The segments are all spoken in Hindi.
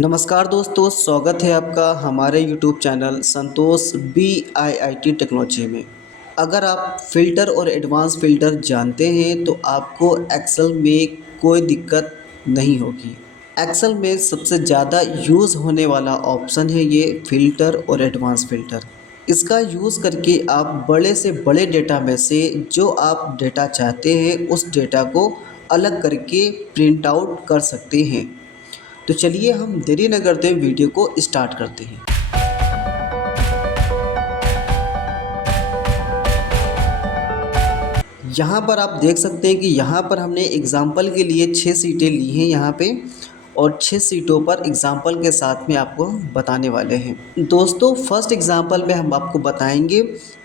नमस्कार दोस्तों, स्वागत है आपका हमारे यूट्यूब चैनल संतोष BIIT टेक्नोलॉजी में। अगर आप फ़िल्टर और एडवांस फ़िल्टर जानते हैं तो आपको एक्सेल में कोई दिक्कत नहीं होगी। एक्सेल में सबसे ज़्यादा यूज़ होने वाला ऑप्शन है ये फ़िल्टर और एडवांस फ़िल्टर। इसका यूज़ करके आप बड़े से बड़े डेटा में से जो आप डेटा चाहते हैं उस डेटा को अलग करके प्रिंट आउट कर सकते हैं। तो चलिए हम देरी न करते हुए वीडियो को स्टार्ट करते हैं। यहाँ पर आप देख सकते हैं कि यहाँ पर हमने एग्ज़ाम्पल के लिए 6 सीटें ली हैं यहाँ पे, और 6 सीटों पर एग्ज़ाम्पल के साथ में आपको बताने वाले हैं। दोस्तों, फर्स्ट एग्ज़ाम्पल में हम आपको बताएंगे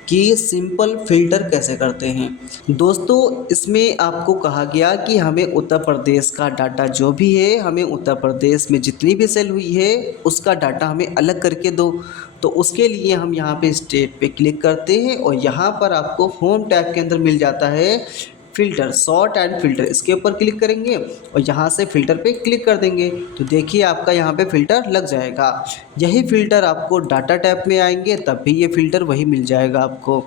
कि सिंपल फ़िल्टर कैसे करते हैं। दोस्तों, इसमें आपको कहा गया कि हमें उत्तर प्रदेश का डाटा जो भी है, हमें उत्तर प्रदेश में जितनी भी सेल हुई है उसका डाटा हमें अलग करके दो। तो उसके लिए हम यहाँ पे स्टेट पे क्लिक करते हैं और यहाँ पर आपको होम टैब के अंदर मिल जाता है फ़िल्टर, सॉर्ट एंड फ़िल्टर। इसके ऊपर क्लिक करेंगे और यहाँ से फ़िल्टर पे क्लिक कर देंगे तो देखिए आपका यहाँ पे फ़िल्टर लग जाएगा। यही फ़िल्टर आपको डाटा टैब में आएंगे तब भी ये फ़िल्टर वही मिल जाएगा आपको।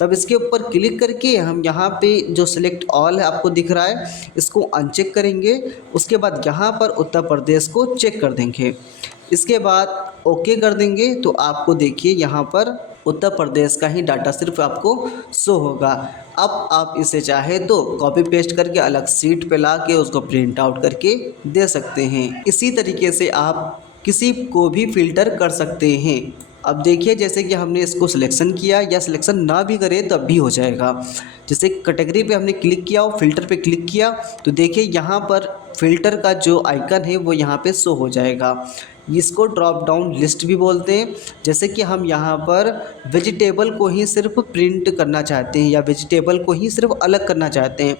तब इसके ऊपर क्लिक करके हम यहाँ पे जो सिलेक्ट ऑल है आपको दिख रहा है, इसको अनचेक करेंगे। उसके बाद यहाँ पर उत्तर प्रदेश को चेक कर देंगे। इसके बाद ओके कर देंगे तो आपको देखिए यहाँ पर उत्तर प्रदेश का ही डाटा सिर्फ आपको शो होगा। अब आप इसे चाहे तो कॉपी पेस्ट करके अलग सीट पे ला के उसको प्रिंट आउट करके दे सकते हैं। इसी तरीके से आप किसी को भी फ़िल्टर कर सकते हैं। अब देखिए, जैसे कि हमने इसको सिलेक्शन किया या सिलेक्शन ना भी करें तब भी हो जाएगा। जैसे कैटेगरी पे हमने क्लिक किया और फ़िल्टर पे क्लिक किया तो देखिए यहाँ पर फ़िल्टर का जो आइकन है वो यहाँ पे शो हो जाएगा। इसको ड्रॉप डाउन लिस्ट भी बोलते हैं। जैसे कि हम यहाँ पर वेजिटेबल को ही सिर्फ प्रिंट करना चाहते हैं या वेजिटेबल को ही सिर्फ अलग करना चाहते हैं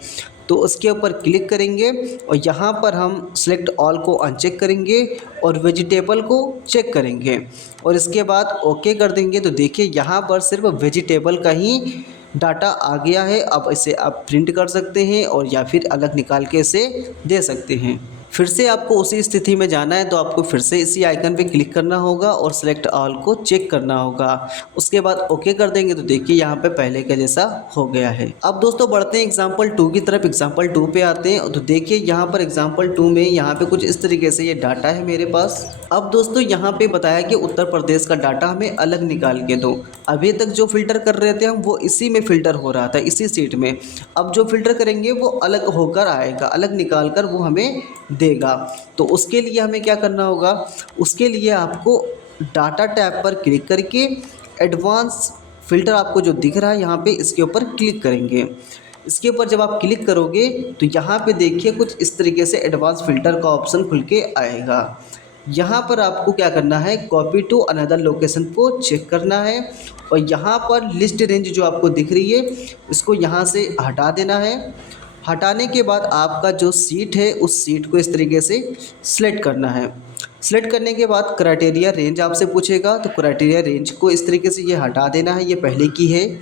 तो उसके ऊपर क्लिक करेंगे और यहाँ पर हम सेलेक्ट ऑल को अनचेक करेंगे और वेजिटेबल को चेक करेंगे और इसके बाद ओके कर देंगे तो देखिए यहाँ पर सिर्फ वेजिटेबल का ही डाटा आ गया है। अब इसे आप प्रिंट कर सकते हैं और या फिर अलग निकाल के इसे दे सकते हैं। फिर से आपको उसी स्थिति में जाना है तो आपको फिर से इसी आइकन पे क्लिक करना होगा और सेलेक्ट ऑल को चेक करना होगा। उसके बाद ओके कर देंगे तो देखिए यहाँ पे पहले के जैसा हो गया है। अब दोस्तों बढ़ते हैं एग्जाम्पल 2 की तरफ। एग्जाम्पल 2 पे आते हैं तो देखिए यहाँ पर एग्जाम्पल 2 में यहाँ पे कुछ इस तरीके से ये डाटा है मेरे पास। अब दोस्तों यहाँ पे बताया कि उत्तर प्रदेश का डाटा हमें अलग निकाल के दो। अभी तक जो फिल्टर कर रहे थे हम वो इसी में फ़िल्टर हो रहा था, इसी सीट में। अब जो फिल्टर करेंगे वो अलग होकर आएगा, अलग निकाल कर वो हमें देगा। तो उसके लिए हमें क्या करना होगा, उसके लिए आपको डाटा टैब पर क्लिक करके एडवांस फ़िल्टर आपको जो दिख रहा है यहाँ पे इसके ऊपर क्लिक करेंगे। इसके ऊपर जब आप क्लिक करोगे तो यहाँ पे देखिए कुछ इस तरीके से एडवांस फ़िल्टर का ऑप्शन खुल के आएगा। यहाँ पर आपको क्या करना है, कॉपी टू अनदर लोकेशन को चेक करना है और यहाँ पर लिस्ट रेंज जो आपको दिख रही है इसको यहाँ से हटा देना है। हटाने के बाद आपका जो सीट है उस सीट को इस तरीके से सिलेक्ट करना है। सिलेक्ट करने के बाद क्राइटेरिया रेंज आपसे पूछेगा तो क्राइटेरिया रेंज को इस तरीके से ये हटा देना है, ये पहले की है।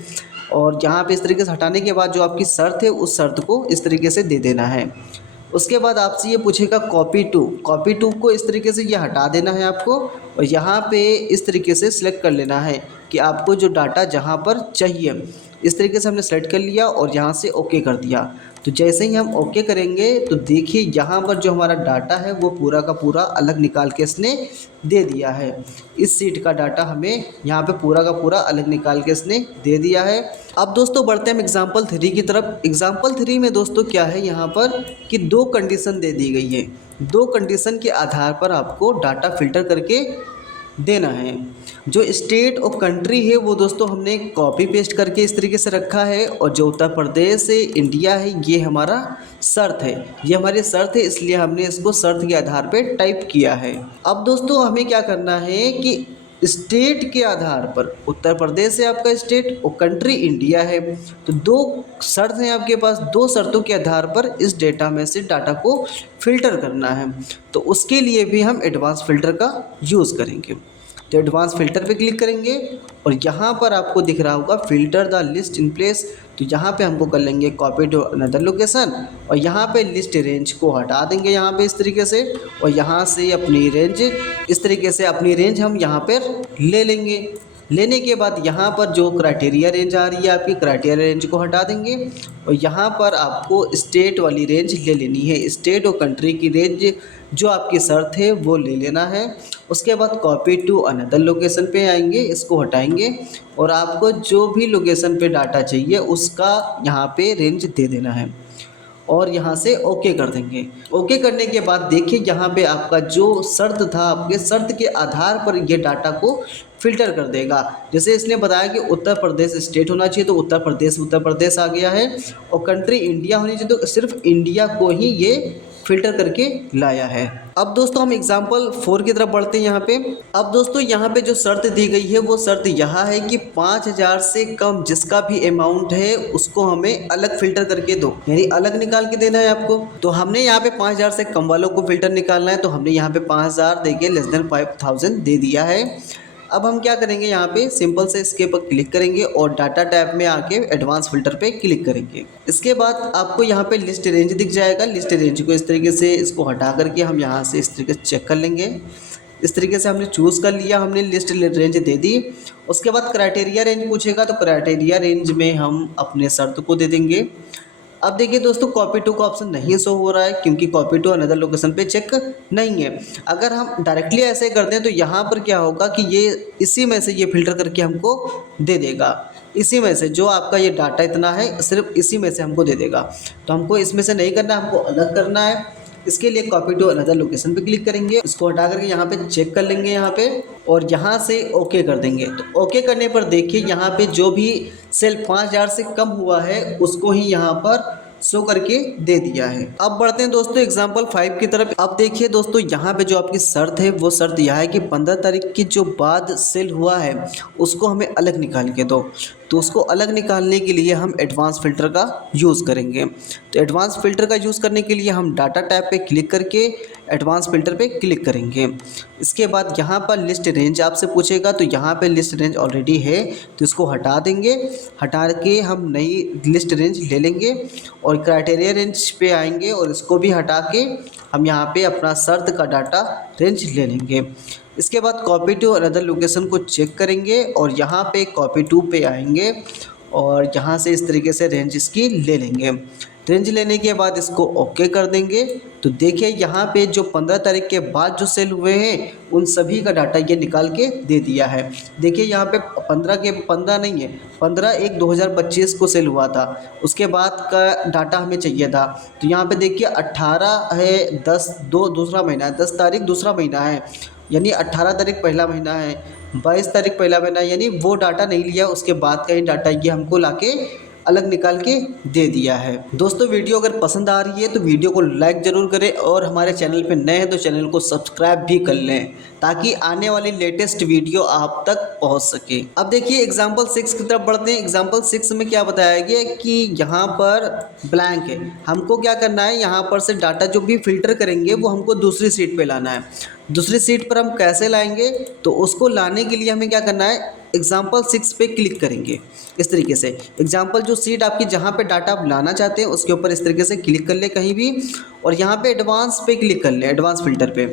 और यहाँ पे इस तरीके से हटाने के बाद जो आपकी शर्त है उस शर्त को इस तरीके से दे देना है। उसके बाद आपसे ये पूछेगा कॉपी टू को इस तरीके से ये हटा देना है आपको और यहाँ पे इस तरीके से सिलेक्ट कर लेना है कि आपको जो डाटा जहाँ पर चाहिए। इस तरीके से हमने सेलेक्ट कर लिया और यहाँ से ओके कर दिया। तो जैसे ही हम ओके करेंगे तो देखिए यहाँ पर जो हमारा डाटा है वो पूरा का पूरा अलग निकाल के इसने दे दिया है। इस सीट का डाटा हमें यहाँ पे पूरा का पूरा अलग निकाल के इसने दे दिया है। अब दोस्तों बढ़ते हैं हम एग्जाम्पल 3 की तरफ। एग्जाम्पल 3 में दोस्तों क्या है यहाँ पर कि 2 कंडीशन दे दी गई है। 2 कंडीशन के आधार पर आपको डाटा फ़िल्टर करके देना है। जो स्टेट और कंट्री है वो दोस्तों हमने कॉपी पेस्ट करके इस तरीके से रखा है और जो उत्तर प्रदेश है, इंडिया है, ये हमारा शर्त है, ये हमारी शर्त है, इसलिए हमने इसको शर्त के आधार पे टाइप किया है। अब दोस्तों हमें क्या करना है कि स्टेट के आधार पर उत्तर प्रदेश है आपका स्टेट और कंट्री इंडिया है, तो 2 शर्त हैं आपके पास। 2 शर्तों के आधार पर इस डेटा में से डाटा को फ़िल्टर करना है, तो उसके लिए भी हम एडवांस फ़िल्टर का यूज़ करेंगे। तो एडवांस फ़िल्टर पे क्लिक करेंगे और यहाँ पर आपको दिख रहा होगा filter the list in place. तो यहाँ पे हमको कर लेंगे कॉपी टू अनदर लोकेशन और यहाँ पे लिस्ट रेंज को हटा देंगे यहाँ पे इस तरीके से, और यहाँ से अपनी रेंज इस तरीके से अपनी रेंज हम यहाँ पर ले लेंगे। लेने के बाद यहाँ पर जो क्राइटेरिया रेंज आ रही है आपकी क्राइटेरिया रेंज को हटा देंगे और यहाँ पर आपको स्टेट वाली रेंज ले लेनी है। स्टेट और कंट्री की रेंज जो आपकी शर्त है वो ले लेना है। उसके बाद कॉपी टू अनदर लोकेशन पे आएंगे, इसको हटाएंगे और आपको जो भी लोकेशन पे डाटा चाहिए उसका यहाँ पे रेंज दे देना है और यहाँ से ओके कर देंगे। ओके करने के बाद देखिए यहाँ पे आपका जो शर्त था आपके शर्त के आधार पर ये डाटा को फ़िल्टर कर देगा। जैसे इसने बताया कि उत्तर प्रदेश स्टेट होना चाहिए तो उत्तर प्रदेश आ गया है, और कंट्री इंडिया होनी चाहिए तो सिर्फ इंडिया को ही ये फ़िल्टर करके लाया है। अब दोस्तों हम एग्जाम्पल 4 की तरफ बढ़ते हैं यहाँ पे। अब दोस्तों यहाँ पे जो शर्त दी गई है वो शर्त यह है कि 5000 से कम जिसका भी अमाउंट है उसको हमें अलग फ़िल्टर करके दो, यानी अलग निकाल के देना है आपको। तो हमने यहाँ पे 5000 से कम वालों को फ़िल्टर निकालना है, तो हमने यहाँ पे 5000 दे के लेस देन 5000 दे दिया है। अब हम क्या करेंगे यहाँ पे सिंपल से इसके पर क्लिक करेंगे और डाटा टैब में आके एडवांस फ़िल्टर पे क्लिक करेंगे। इसके बाद आपको यहाँ पे लिस्ट रेंज दिख जाएगा। लिस्ट रेंज को इस तरीके से इसको हटा करके हम यहाँ से इस तरीके से चेक कर लेंगे। इस तरीके से हमने चूज़ कर लिया, हमने लिस्ट रेंज दे दी। उसके बाद क्राइटेरिया रेंज पूछेगा तो क्राइटेरिया रेंज में हम अपने शर्त को दे देंगे। अब देखिए दोस्तों कॉपी टू का ऑप्शन नहीं शो हो रहा है क्योंकि कॉपी टू अनदर लोकेशन पे चेक नहीं है। अगर हम डायरेक्टली ऐसे कर दें तो यहाँ पर क्या होगा कि ये इसी में से ये फ़िल्टर करके हमको दे देगा। इसी में से जो आपका ये डाटा इतना है सिर्फ इसी में से हमको दे देगा। तो हमको इसमें से नहीं करना, हमको अलग करना है। इसके लिए कॉपी टू अनदर लोकेशन पे क्लिक करेंगे, इसको हटा करके यहाँ पे चेक कर लेंगे यहाँ पे और यहाँ से ओके कर देंगे। तो ओके करने पर देखिए यहाँ पे जो भी सेल 5000 से कम हुआ है उसको ही यहाँ पर शो करके दे दिया है। अब बढ़ते हैं दोस्तों एग्जाम्पल 5 की तरफ। अब देखिए दोस्तों यहाँ पे जो आपकी शर्त है वो शर्त यह है कि 15 तारीख की जो बाद सेल हुआ है उसको हमें अलग निकाल के दो। तो उसको अलग निकालने के लिए हम एडवांस फ़िल्टर का यूज़ करेंगे। तो एडवांस फ़िल्टर का यूज़ करने के लिए हम डाटा टैब पे क्लिक करके एडवांस फ़िल्टर पे क्लिक करेंगे। इसके बाद यहाँ पर लिस्ट रेंज आपसे पूछेगा, तो यहाँ पे लिस्ट रेंज ऑलरेडी है तो इसको हटा देंगे। हटा के हम नई लिस्ट रेंज ले लेंगे और क्राइटेरिया रेंज पे आएंगे और इसको भी हटा के हम यहाँ पे अपना शर्त का डाटा रेंज ले लेंगे। इसके बाद कॉपी टू अनदर लोकेशन को चेक करेंगे और यहाँ पे कॉपी टू पे आएंगे और यहाँ से इस तरीके से रेंज इसकी ले लेंगे। रेंज लेने के बाद इसको ओके कर देंगे। तो देखिए यहाँ पे जो 15 तारीख के बाद जो सेल हुए हैं उन सभी का डाटा ये निकाल के दे दिया है। देखिए यहाँ पे 15 नहीं है, 15/1/2025 को सेल हुआ था, उसके बाद का डाटा हमें चाहिए था। तो यहाँ पे देखिए 18 है 10/2 दूसरा महीना है, 10 तारीख दूसरा महीना है, यानी 18 तारीख पहला महीना है, 22 तारीख पहला महीना, यानी वो डाटा नहीं लिया, उसके बाद का ही डाटा ये हमको लाके अलग निकाल के दे दिया है। दोस्तों वीडियो अगर पसंद आ रही है तो वीडियो को लाइक ज़रूर करें और हमारे चैनल पे नए हैं तो चैनल को सब्सक्राइब भी कर लें ताकि आने वाली लेटेस्ट वीडियो आप तक पहुंच सके। अब देखिए एग्जाम्पल 6 की तरफ बढ़ते हैं। एग्जाम्पल 6 में क्या बताया गया कि यहाँ पर ब्लैंक है, हमको क्या करना है, यहाँ पर से डाटा जो भी फिल्टर करेंगे वो हमको दूसरी सीट पे लाना है। दूसरी सीट पर हम कैसे लाएंगे, तो उसको लाने के लिए हमें क्या करना है, एग्जाम्पल 6 पे क्लिक करेंगे। इस तरीके से एग्जाम्पल जो सीट आपकी जहाँ पे डाटा आप लाना चाहते हैं उसके ऊपर इस तरीके से क्लिक कर ले कहीं भी और यहाँ पे एडवांस पे क्लिक कर ले, एडवांस फ़िल्टर पे,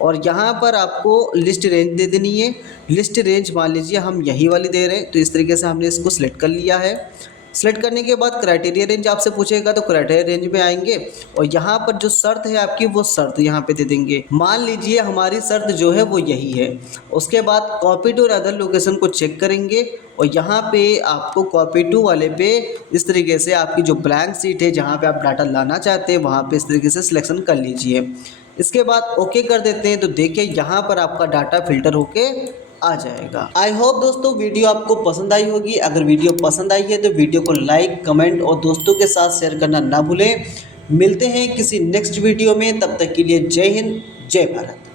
और यहाँ पर आपको लिस्ट रेंज दे देनी है। लिस्ट रेंज मान लीजिए हम यही वाली दे रहे हैं, तो इस तरीके से हमने इसको सिलेक्ट कर लिया है। सेलेक्ट करने के बाद क्राइटेरिया रेंज आपसे पूछेगा तो क्राइटेरिया रेंज में आएंगे और यहाँ पर जो शर्त है आपकी वो शर्त यहाँ पे दे देंगे। मान लीजिए हमारी शर्त जो है वो यही है। उसके बाद कॉपी टू अदर लोकेशन को चेक करेंगे और यहाँ पे आपको कॉपी टू वाले पे इस तरीके से आपकी जो ब्लैंक सीट है जहाँ पे आप डाटा लाना चाहते हैं वहाँ पे इस तरीके से सिलेक्शन कर लीजिए। इसके बाद ओके कर देते हैं तो देखिए यहाँ पर आपका डाटा फिल्टर होके आ जाएगा। आई होप दोस्तों वीडियो आपको पसंद आई होगी। अगर वीडियो पसंद आई है तो वीडियो को लाइक, कमेंट और दोस्तों के साथ शेयर करना ना भूलें। मिलते हैं किसी नेक्स्ट वीडियो में, तब तक के लिए जय हिंद, जय भारत।